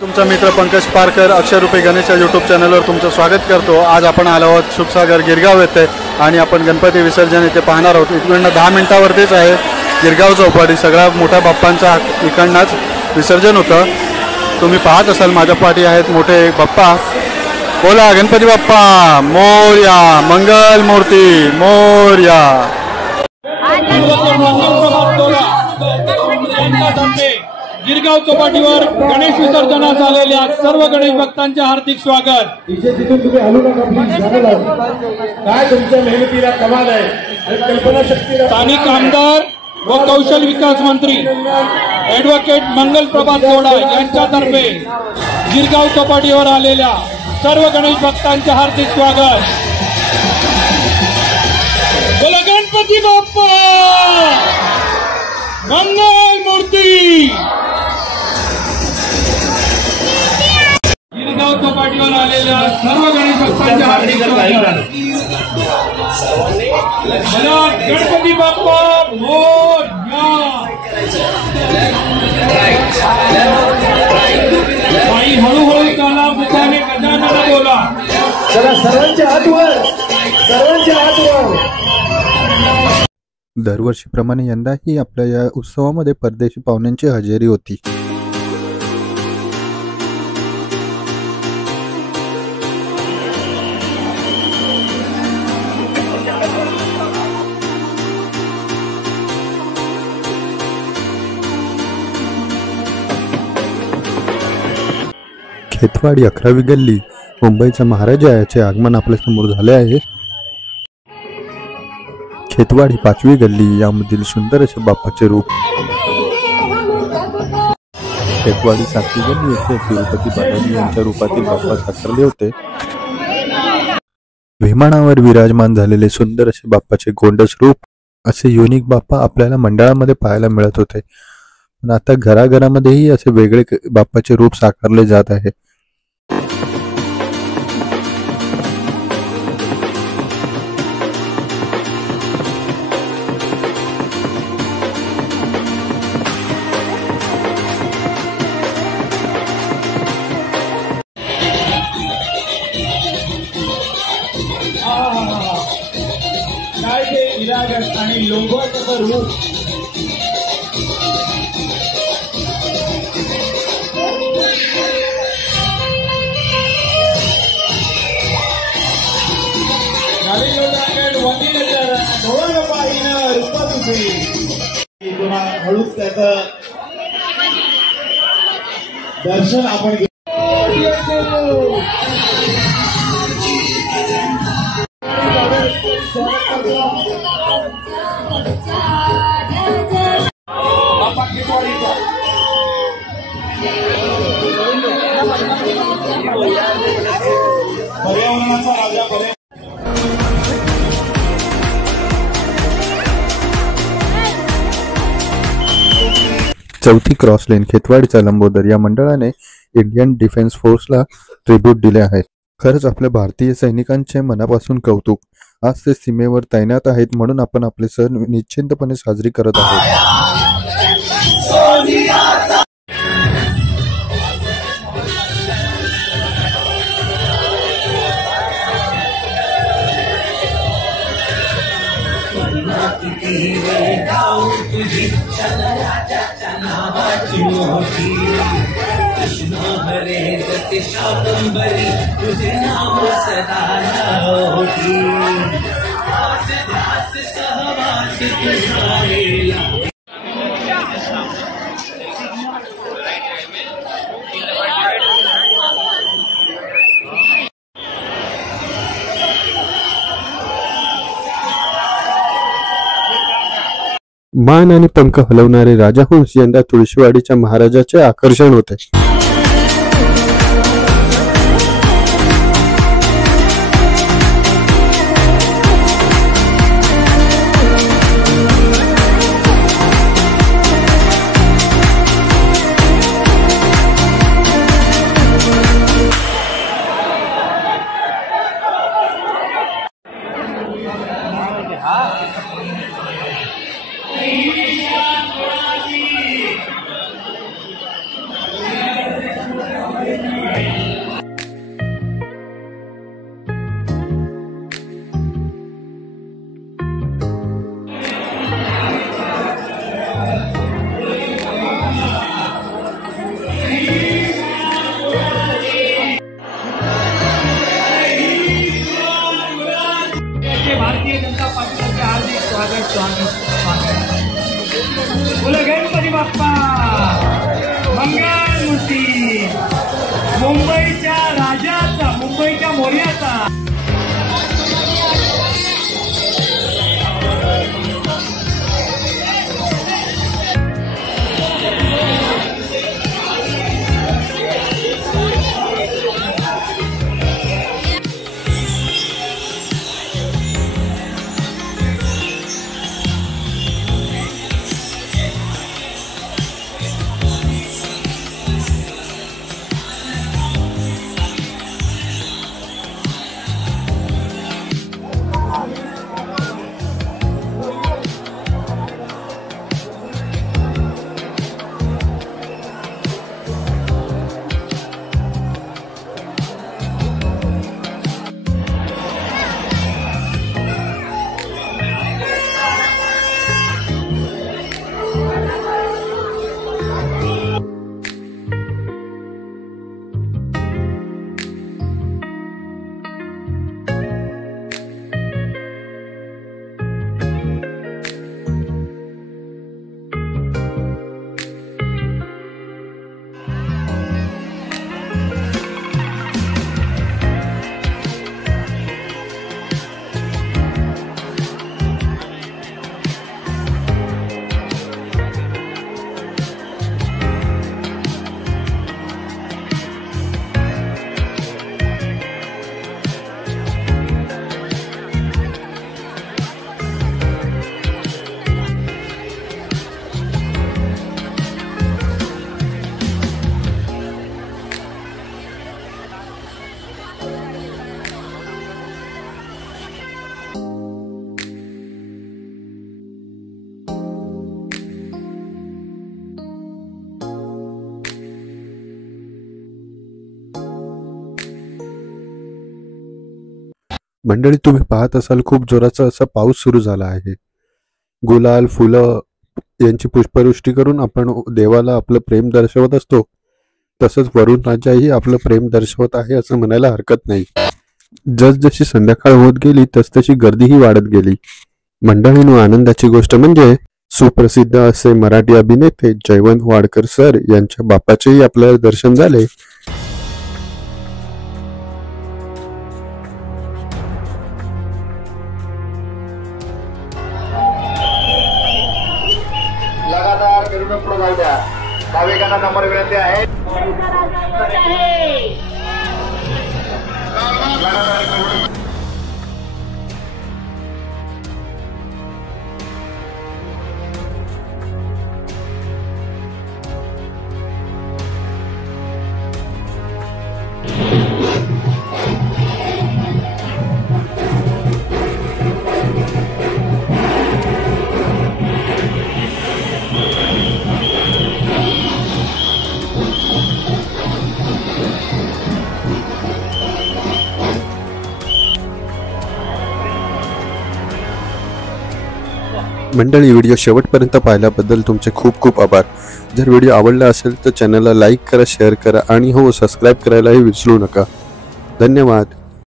तुमचा मित्र पंकज पारकर अक्षय रूपी गणेशच्या यूट्यूब चॅनलवर तुमचं स्वागत करतो। आज आपण आलो आहोत सुखसागर गिरगाव येथे आणि आपण गणपती विसर्जन इथे पाहणार आहोत। इकडनं 10 मिनिटावरतीच आहे गिरगाव चौपाटी। सगळ्या मोठ्या बाप्पांचा इकडनंच विसर्जन होतं। तुम्ही पाहत असाल माझ्या पाठी आहेत मोठे बाप्पा। बोला गणपती बाप्पा मोरया, मंगल मूर्ती मोरया। गिरगाव चौपाटीवर गणेश विसर्जनास आलेल्या सर्व गणेश भक्तांचे हार्दिक स्वागत। काय तुमच्या मेहनतीला कमाल आहे आणि कल्पनाशक्तीला। स्थानिक आमदार व कौशल विकास मंत्री ॲडव्होकेट मंगल प्रभात जोडा यांच्यातर्फे गिरगाव चौपाटीवर आलेल्या सर्व गणेश भक्तांचे हार्दिक स्वागत। बोला गणपती बाप्पा मंगल मूर्ती। गिरगाव चौपाटीवर आलेल्या सर्व गणेश भक्तांचे हार्दिक स्वागत। बोला गणपती बाप्पा मोरया। बाई हळूहळू काला मुखाने गजानन बोला। चला सर्वांच्या हात वर, सर्वांच्या हात वर। दरवर्षीप्रमाणे यंदाही आपल्या या उत्सवामध्ये परदेशी पाहुण्यांची हजेरी होती। खेतवाडी 11वी गल्ली मुंबईचा महाराजा याचे आगमन आपल्या समोर झाले आहे। खेतवाडी 5वी गल्ली यामधील सुंदर असे बाप्पाचे रूप। खेतवाडी 7वी गल्ली येथे तिरुपती बालाजी यांच्या रूपातील बाप्पा साकारले होते। विमानावर विराजमान झालेले सुंदर असे बाप्पाचे गोंडस रूप, असे युनिक बाप्पा आपल्याला मंडळामध्ये पाहायला मिळत होते। पण आता घराघरामध्येही असे वेगळे बाप्पाचे रूप साकारले जात आहे। आणि लोभाचं रूप हळूच त्याचं दर्शन आपण पर्यावरणाचा राजा पर्यावरण। चौथी क्रॉस लेन खेतवाडीचा लंबोदर या मंडळाने इंडियन डिफेन्स फोर्सला ट्रिब्यूट दिले आहे। खरंच आपल्या भारतीय सैनिकांचे मनापासून कौतुक। आज ते सीमेवर तैनात आहेत म्हणून आपण आपले सण निश्चिंतपणे साजरी करत आहोत। कृष्ण हरे सत्य शाकंबरी तुझे नाम सदा होती। दास दास सहवास तुझारेला। मान आणि पंख हलवणारे राजहंस यंदा तुळशीवाडीच्या महाराजाचे आकर्षण होते। Krishna बाप्पा मंगलमूर्ती, मुंबईच्या राजाचा, मुंबईच्या मोर्याचा. मंडळी, तुम्ही पाहत असाल खूप जोराचा असा पाऊस सुरू झाला आहे. गुलाल, फुलं यांची पुष्पवृष्टी करून आपण देवाला आपलं प्रेम दर्शवत असतो, तसंच वरुण राजाही आपलं प्रेम दर्शवत आहे असं म्हणायला हरकत नाही. जसजशी संध्याकाळ होत गेली तसतशी गर्दीही वाढत गेली. मंडळींनो, आनंदाची गोष्ट म्हणजे सुप्रसिद्ध असे मराठी अभिनेते जयवंत वाडकर सर यांच्या बाप्पाचेही आपल्याला दर्शन झाले. लगातार मिरवणूक पुढे जाऊ द्या. भाविकांना नंबर विनंती आहे. मंडळी, व्हिडिओ शेवटपर्यंत पाहिल्याबद्दल तुमचे खूप खूप आभार. जर व्हिडिओ आवडला असेल तर चॅनलला लाईक करा, शेअर करा आणि हो, सबस्क्राईब करायलाही विसरू नका. धन्यवाद.